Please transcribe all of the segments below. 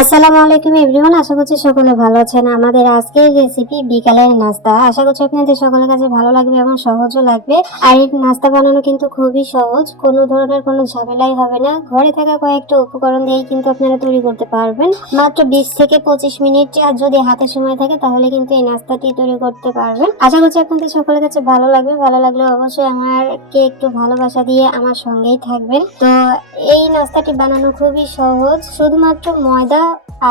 আসসালামু আলাইকুম এভরিওয়ান, আশা করছি সকলে ভালো আছেন। আমাদের আজকের রেসিপি বিকালের নাস্তা। আশা করছি আপনাদের সকলের কাছে ভালো লাগবে এবং সহজও লাগবে। আর এই নাস্তা বানানো কিন্তু খুবই সহজ, কোনো ধরনের কোনো ঝামেলাই হবে না। ঘরে থাকা কয়েকটা উপকরণ দিয়েই কিন্তু আপনারা তৈরি করতে পারবেন। মাত্র 20 থেকে 25 মিনিট আর যদি হাতে সময় থাকে তাহলে কিন্তু এই নাস্তাটি তৈরি করতে পারবেন। আশা করছি আপনাদের সকলের কাছে ভালো লাগবে। ভালো লাগলে অবশ্যই আমাকে একটু ভালোবাসা দিয়ে আমার সঙ্গেই থাকবেন। তো এই নাস্তাটি বানানো খুবই সহজ, শুধুমাত্র ময়দা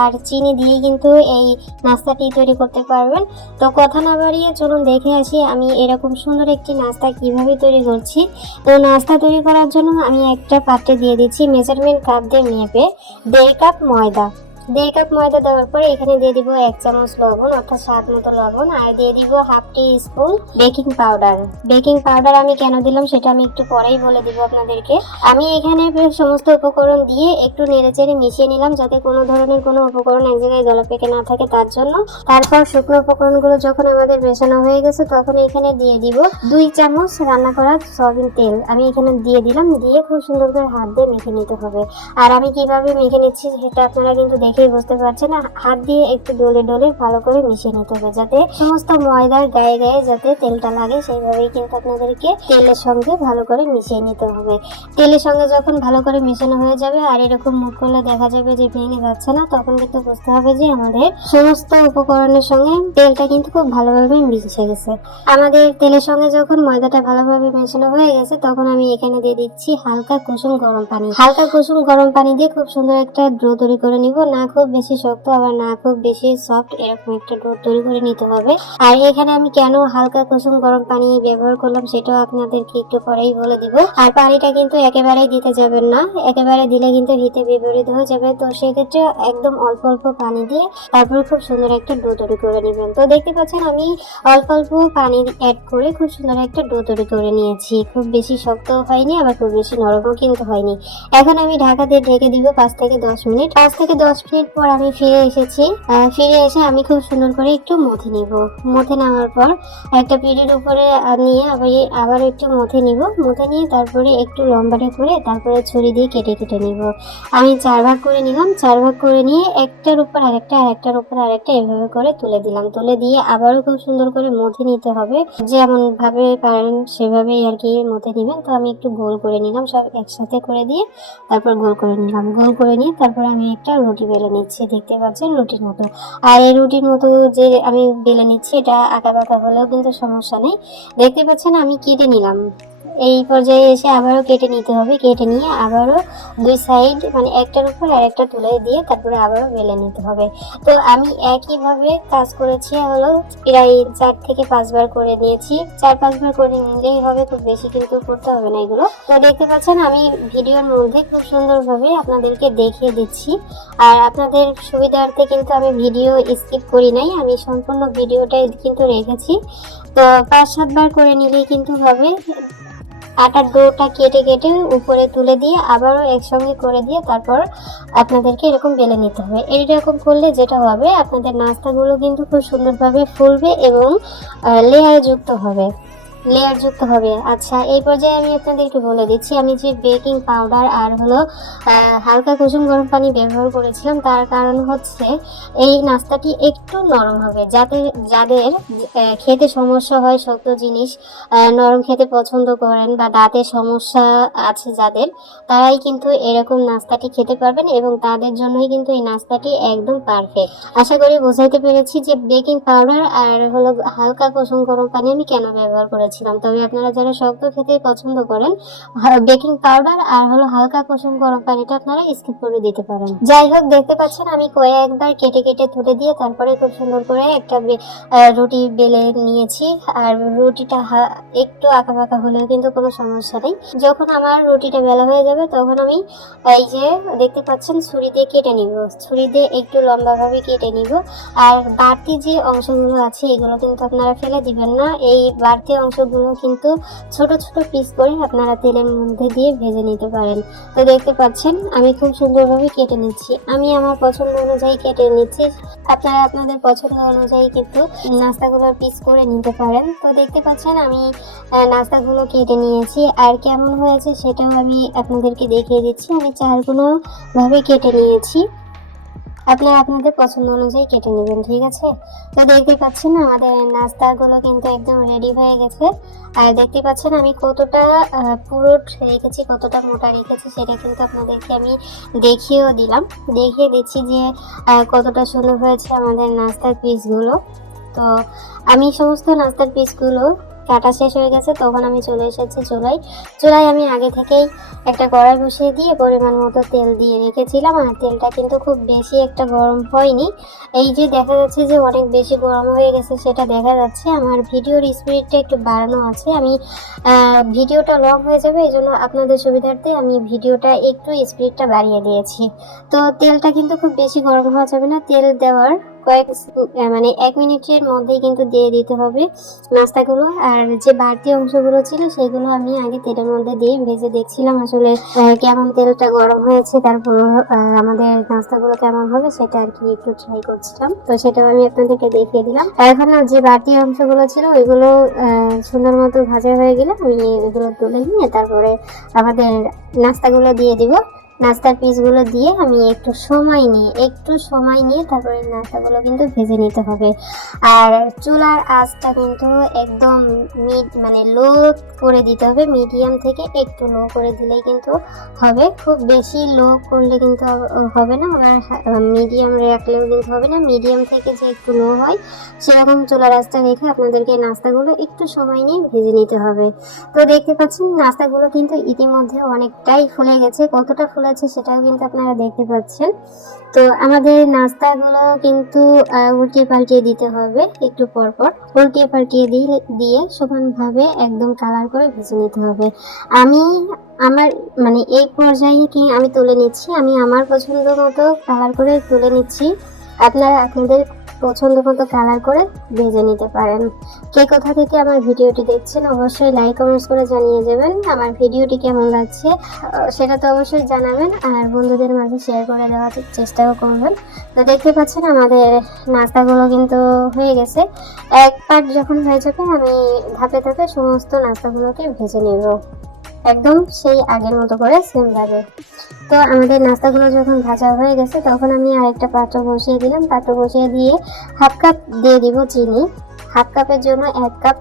আর চিনি দিয়ে কিন্তু এই নাস্তাটি তৈরি করতে পারবেন। তো কথা না বাড়িয়ে চলুন দেখে আসি আমি এরকম সুন্দর একটি নাস্তা কিভাবে তৈরি করছি। তো নাস্তা তৈরি করার জন্য আমি একটা পাত্রে দিয়ে দিচ্ছি মেজারমেন্ট কাপ দিয়ে মেপে 1.5 কাপ ময়দা। 1.5 কাপ ময়দা দেওয়ার পরে এখানে দিয়ে দিব 1 চামচ লবণ, অর্থাৎ স্বাদ মতো লবণ, আর দিয়ে দিব half teaspoon baking powder. Baking powder আমি কেন দিলাম সেটা আমি একটু পরেই বলে দিব আপনাদেরকে। আমি এখানে সমস্ত উপকরণ দিয়ে একটু নেড়েচেড়ে মিশিয়ে নিলাম, যাতে কোনো ধরনের কোনো উপকরণ এক জায়গায় দলা পেকে না থাকে, তার জন্য। তারপর শুকনো উপকরণগুলো যখন আমাদের মেশানো হয়ে গেছে তখন এখানে দিয়ে দিব 2 চামচ রান্না করা সয়াবিন তেল। আমি এখানে দিয়ে দিলাম, দিয়ে খুব সুন্দর করে হাত দিয়ে মেখে নিতে হবে। আর আমি কিভাবে মেখে নিচ্ছি সেটা আপনারা কিন্তু দেখেই বুঝতে পারছেন। হাত দিয়ে একটু ডলে ডলে ভালো করে মিশিয়ে নিতে হবে, যাতে সমস্ত ময়দার গায়ে গায়ে যাতে তেলটা লাগে, সেইভাবেই কিন্তু আপনাদেরকে তেলের সঙ্গে ভালো করে মিশিয়ে নিতে হবে। তেলের সঙ্গে যখন ভালো করে মেশানো হয়ে যাবে আর এরকম মুখ করলে দেখা যাবে যে ভেঙে যাচ্ছে না, তখন কিন্তু বুঝতে হবে যে আমাদের সমস্ত উপকরণের সঙ্গে তেলটা কিন্তু খুব ভালোভাবে মিশে গেছে। আমাদের তেলের সঙ্গে যখন ময়দাটা ভালোভাবে মেশানো হয়ে গেছে তখন আমি এখানে দিয়ে দিচ্ছি হালকা কুসুম গরম পানি। হালকা কুসুম গরম পানি দিয়ে খুব সুন্দর একটা ডো তৈরি করে নিব, না খুব বেশি শক্ত আবার না খুব বেশি সফট, এরকম একটা ডো তৈরি করে নিতে হবে। আর এখানে আমি কেন হালকা কুসুম গরম পানি ব্যবহার করলাম সেটাও আপনাদেরকে একটু পরেই বলে দিব। আর পানিটা কিন্তু একেবারেই দিতে যাবেন না, একেবারে দিলে কিন্তু হিতে বিপরীত হয়ে যাবে। তো সেক্ষেত্রে একদম অল্প অল্প পানি দিয়ে তারপর খুব সুন্দর একটা ডো তৈরি করে নেবেন। তো দেখতে পাচ্ছেন আমি অল্প অল্প পানি অ্যাড করে খুব সুন্দর একটা ডো তৈরি করে নিয়েছি। খুব বেশি শক্ত হয়নি আবার খুব বেশি নরমও কিন্তু হয়নি। এখন আমি ঢাকা দিয়ে ঢেকে দিব 5 থেকে 10 মিনিট। 5 থেকে 10 মিনিট পর আমি ফিরে এসেছি। ফিরে এসে আমি খুব সুন্দর করে একটু মথে নিব। মথে নেওয়ার পর একটা পিঠের উপরে নিয়ে আবার একটু মথে নিব। মথে নিয়ে তারপরে একটু লম্বাটে করে তারপরে ছুরি দিয়ে কেটে কেটে নিব। আমি 4 ভাগ করে নিলাম। 4 ভাগ করে নিয়ে একটার উপর আরেকটা আরেকটার উপর আরেকটা এভাবে করে তুলে দিলাম। তুলে দিয়ে আবারও খুব সুন্দর করে মথে নিতে হবে, যেমন ভাবে পারেন সেভাবেই আর কি মথে নিবেন। তো আমি একটু গোল করে নিলাম, সব একসাথে করে দিয়ে তারপর গোল করে নিলাম। গোল করে নিয়ে তারপর আমি একটা রুটি বেলে নিচ্ছি, দেখতে পাচ্ছেন রুটির মতো। আর এই রুটির মতো যে আমি বেলে নিচ্ছি এটা আঁকা বাঁকা হলেও কিন্তু সমস্যা নেই। দেখতে পাচ্ছেন আমি কেটে নিলাম। এই পর্যায়ে এসে আবারও কেটে নিতে হবে। কেটে নিয়ে আবারও 2 সাইড মানে একটার উপর আর একটা তুলে দিয়ে তারপরে আবারও বেলে নিতে হবে। তো আমি একইভাবে কাজ করেছি, হলো প্রায় 4 থেকে 5 বার করে নিয়েছি। 4-5 বার করে নিলেই হবে, খুব বেশি কিন্তু করতে হবে না এগুলো। তো দেখতে পাচ্ছেন আমি ভিডিওর মধ্যে খুব সুন্দরভাবে আপনাদেরকে দেখিয়ে দিচ্ছি। আর আপনাদের সুবিধার্থে কিন্তু আমি ভিডিও স্কিপ করি নাই, আমি সম্পূর্ণ ভিডিওটাই কিন্তু রেখেছি। তো 5-7 বার করে নিলেই কিন্তু হবে। আটার ডোটা কেটে কেটে উপরে তুলে দিয়ে আবারও একসঙ্গে করে দিয়ে তারপর আপনাদেরকে এরকম বেলে নিতে হবে। এইরকম করলে যেটা হবে আপনাদের নাস্তাগুলো কিন্তু খুব সুন্দরভাবে ফুলবে এবং লেয়ার যুক্ত হবে। আচ্ছা, এই পর্যায়ে আমি আপনাদেরকে বলে দিচ্ছি, আমি যে বেকিং পাউডার আর হলো হালকা কুসুম গরম পানি ব্যবহার করেছিলাম তার কারণ হচ্ছে এই নাস্তাটি একটু নরম হবে, যাদের খেতে সমস্যা হয়, শক্ত জিনিস নরম খেতে পছন্দ করেন বা দাঁতের সমস্যা আছে যাদের, তারাই কিন্তু এরকম নাস্তাটি খেতে পারবেন এবং তাদের জন্যই কিন্তু এই নাস্তাটি একদম পারফেক্ট। আশা করি বোঝাইতে পেরেছি যে বেকিং পাউডার আর হলো হালকা কুসুম গরম পানি আমি কেন ব্যবহার করেছিলাম। তবে আপনারা যারা শক্ত খেতে পছন্দ করেন বেকিং পাউডার আর হলো হালকা কুসুম গরম পানিটা আপনারা স্কিপ করে দিতে পারেন। যাই হোক, দেখতে পাচ্ছেন আমি কয়েকবার কেটে কেটে তুলে দিয়ে তারপরে খুব সুন্দর করে একটা রুটি বেলে নিয়েছি। আর রুটিটা একটু আঁকা বাঁকা হলেও কিন্তু কোনো সমস্যা নেই। যখন আমার রুটিটা বেলা হয়ে যাবে তখন আমি এই যে দেখতে পাচ্ছেন ছুরি দিয়ে কেটে নিব। ছুরি দিয়ে একটু লম্বাভাবে কেটে নিব। আর বাড়তি যে অংশগুলো আছে এগুলো কিন্তু আপনারা ফেলে দিবেন না। এই বাড়তি অংশগুলো কিন্তু ছোট ছোট পিস করে আপনারা তেলের মধ্যে দিয়ে ভেজে নিতে পারেন। তো দেখতে পাচ্ছেন আমি খুব সুন্দরভাবে কেটে নিচ্ছি। আমি আমার পছন্দ অনুযায়ী কেটে নিচ্ছি, আপনারা আপনাদের পছন্দ অনুযায়ী কিন্তু নাস্তাগুলোর পিস করে নিতে পারেন। তো দেখতে পাচ্ছেন আমি নাস্তাগুলো কেটে নিয়েছি, আর কেমন হয়েছে সেটাও আমি আপনাদেরকে দেখিয়ে দিচ্ছি। আমি 4 ভাবে কেটে নিয়েছি। আপনারা আপনাদের পছন্দ অনুযায়ী কেটে নেবেন, ঠিক আছে। তো দেখতে পাচ্ছেন আমাদের নাস্তাগুলো কিন্তু একদম রেডি হয়ে গেছে। আর দেখতে পাচ্ছেন আমি কতটা পুরো রেখেছি, কতটা মোটা রেখেছি, সেটা কিন্তু আপনাদেরকে আমি দেখিয়ে দিচ্ছি যে কতটা সুন্দর হয়েছে আমাদের নাস্তার পিসগুলো। তো আমি সমস্ত নাস্তার পিসগুলো কাটা শেষ হয়ে গেছে, তখন আমি চলে এসেছি চুলায় আমি আগে থেকেই একটা কড়াই বসিয়ে দিয়ে পরিমাণ মতো তেল দিয়ে রেখেছিলাম। আর তেলটা কিন্তু খুব বেশি একটা গরম হয়নি। এই যে দেখা যাচ্ছে যে অনেক বেশি গরম হয়ে গেছে, সেটা দেখা যাচ্ছে। আমার ভিডিওর স্পিডটা একটু বাড়ানো আছে, আমি ভিডিওটা লং হয়ে যাবে, এই জন্য আপনাদের সুবিধার্থে আমি ভিডিওটা একটু স্পিডটা বাড়িয়ে দিয়েছি। তো তেলটা কিন্তু খুব বেশি গরম হওয়া যাবে না, তেল দেওয়ার মানে 1 মিনিটের মধ্যেই কিন্তু দিয়ে দিতে হবে নাস্তাগুলো। আর যে বাড়তি অংশগুলো ছিল সেগুলো আমি আগে তেলের মধ্যে দিয়ে ভেজে দেখছিলাম আসলে কেমন তেলটা গরম হয়েছে, তারপর আমাদের নাস্তাগুলো কেমন হবে সেটা আর কি একটু ট্রাই করছিলাম। তো সেটাও আমি আপনাদেরকে দেখিয়ে দিলাম। এখন যে বাড়তি অংশগুলো ছিল ওইগুলো সুন্দর মতো ভাজা হয়ে গেলে আমি এগুলো তুলে নিয়ে তারপরে আমাদের নাস্তাগুলো দিয়ে দিব। নাস্তার পিসগুলো দিয়ে আমি একটু সময় নিয়ে তারপরে নাস্তাগুলো কিন্তু ভেজে নিতে হবে। আর চুলার আঁচটা কিন্তু একদম মানে লো করে দিতে হবে, মিডিয়াম থেকে একটু লো করে দিলেই কিন্তু হবে। খুব বেশি লো করলে কিন্তু হবে না, আবার মিডিয়াম রাখলেও কিন্তু হবে না। মিডিয়াম থেকে যে একটু লো হয় সেরকম চুলার আঁচটা রেখে আপনাদেরকে নাস্তাগুলো একটু সময় নিয়ে ভেজে নিতে হবে। তো দেখতে পাচ্ছেন নাস্তাগুলো কিন্তু ইতিমধ্যে অনেকটাই ফুলে গেছে, কতটা ফুলেছে সেটাও কিন্তু আপনারা দেখতে পাচ্ছেন। তো আমাদের নাস্তাগুলো কিন্তু উল্টিয়ে পাল্টিয়ে দিতে হবে, একটু পর পর উল্টিয়ে পাল্টিয়ে দিয়ে সমানভাবে একদম কালার করে ভেজে নিতে হবে। আমি আমার মানে এই পর্যায়ে কি আমি তুলে নিচ্ছি, আমি আমার পছন্দ মতো কালার করে তুলে নিচ্ছি। আপনারা আপনাদের পছন্দ মতো কালার করে ভেজে নিতে পারেন। কে কোথা থেকে আমার ভিডিওটি দেখছেন অবশ্যই লাইক কমেন্টস করে জানিয়ে যাবেন। আমার ভিডিওটি কেমন লাগছে সেটা তো অবশ্যই জানাবেন, আর বন্ধুদের মাঝে শেয়ার করে দেওয়ার চেষ্টাও করবেন। তো দেখতে পাচ্ছেন আমাদের নাস্তাগুলো কিন্তু হয়ে গেছে। এক পার্ট যখন হয়ে যাবে আমি ধাপে ধাপে সমস্ত নাস্তাগুলোকে ভেজে নেব, একদম সেই আগের মতো করে সেম ভাবে। তো আমাদের নাস্তাগুলো যখন ভাজা হয়ে গেছে তখন আমি আরেকটা পাত্র বসিয়ে দিলাম। পাত্র বসিয়ে দিয়ে 1/2 কাপ দিয়ে দিব চিনি, 1/2 কাপের জন্য 1 কাপ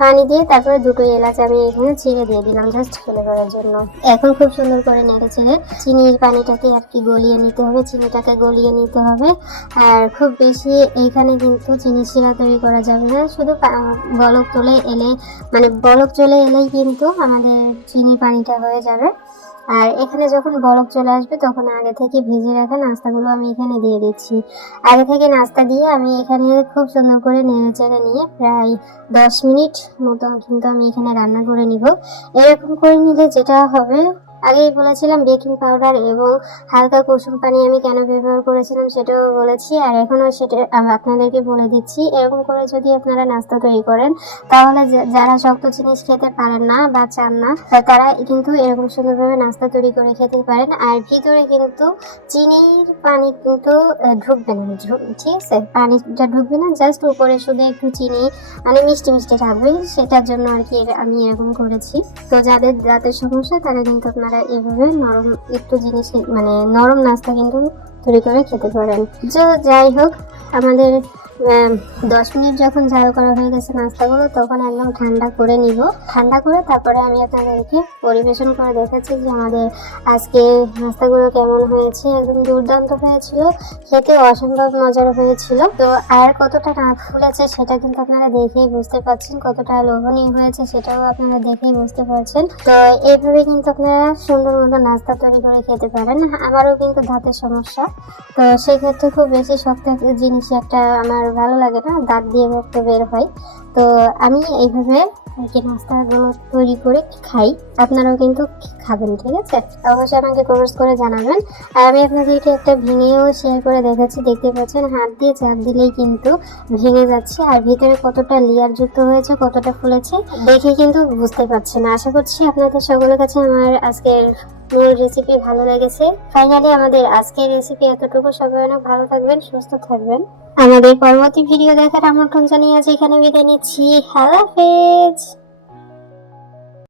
পানি দিয়ে তারপরে 2টো এলাচ আমি এখানে ছিঁড়ে দিয়ে দিলাম জাস্ট ফ্লেভারের জন্য। এখন খুব সুন্দর করে নেড়ে চেড়ে চিনির পানিটাকে আর কি গলিয়ে নিতে হবে, চিনিটাকে গলিয়ে নিতে হবে। আর খুব বেশি এইখানে কিন্তু চিনি শিরা তৈরি করা যাবে না, শুধু বলক চলে এলেই কিন্তু আমাদের চিনি পানিটা হয়ে যাবে। আর এখানে যখন বলক চলে আসবে তখন আগে থেকে ভেজে রাখা নাস্তাগুলো আমি এখানে দিয়ে দিচ্ছি। আগে থেকে নাস্তা দিয়ে আমি এখানে খুব সুন্দর করে নেড়ে চেড়ে নিয়ে প্রায় 10 মিনিট মতো কিন্তু আমি এখানে রান্না করে নিব। এরকম করে নিলে যেটা হবে, আগেই বলেছিলাম বেকিং পাউডার এবং হালকা কুসুম পানি আমি কেন ব্যবহার করেছিলাম সেটাও বলেছি, আর এখনও সেটা আপনাদেরকে বলে দিচ্ছি। এরকম করে যদি আপনারা নাস্তা তৈরি করেন তাহলে যারা শক্ত জিনিস খেতে পারেন না বা চান না তারা কিন্তু এরকম সুন্দরভাবে নাস্তা তৈরি করে খেতে পারেন। আর ভিতরে কিন্তু চিনির পানি কিন্তু ঢুকবে না, ঠিক আছে, পানিটা ঢুকবে না, জাস্ট উপরে শুধু একটু চিনি মানে মিষ্টি মিষ্টি থাকবে, সেটার জন্য আর কি আমি এরকম করেছি। তো যাদের দাঁতের সমস্যা তারা কিন্তু আপনারা এভাবে নরম একটু জিনিস মানে নরম নাস্তা কিন্তু তৈরি করে খেতে পারেন। যাই হোক, আমাদের 10 মিনিট যখন জাল করা হয়ে গেছে নাস্তাগুলো তখন একদম ঠান্ডা করে নিব। ঠান্ডা করে তারপরে আমি আপনাদেরকে পরিবেশন করে দেখাচ্ছি যে আমাদের আজকে নাস্তাগুলো কেমন হয়েছে। একদম দুর্দান্ত হয়েছিল, খেতে অসম্ভব মজার হয়েছিল। তো আর কতটা না ফুলেছে সেটা কিন্তু আপনারা দেখেই বুঝতে পারছেন, কতটা লোভনীয় হয়েছে সেটাও আপনারা দেখেই বুঝতে পারছেন। তো এইভাবে কিন্তু আপনারা সুন্দর মতো নাস্তা তৈরি করে খেতে পারেন। আমারও কিন্তু দাঁতের সমস্যা, তো সেক্ষেত্রে খুব বেশি শক্ত জিনিস একটা আমার ভালো লাগে না, দাঁত দিয়ে রক্ত বের হয়। তো আমি এইভাবে নাস্তাগুলো তৈরি করে খাই, আপনারাও কিন্তু খাবেন, ঠিক আছে। অবশ্যই আমাকে কমেন্টস করে জানাবেন। আর আমি আপনাদেরকে একটা ভেঙেও শেয়ার করে দেখাচ্ছি, দেখতে পাচ্ছেন হাত দিয়ে চাপ দিলেই কিন্তু ভেঙে যাচ্ছে। আর ভিতরে কতটা লেয়ার যুক্ত হয়েছে, কতটা ফুলেছে দেখে কিন্তু বুঝতে পারছেন। আশা করছি আপনাদের সকলের কাছে আমার আজকের মূল রেসিপি ভালো লেগেছে। ফাইনালি আমাদের আজকের রেসিপি এতটুকু। সবাই অনেক ভালো থাকবেন, সুস্থ থাকবেন। আমাদের পরবর্তী ভিডিও দেখার আমন্ত্রণ জানিয়ে আজ এখানে বিদায় নিচ্ছি। আল্লাহ হাফেজ।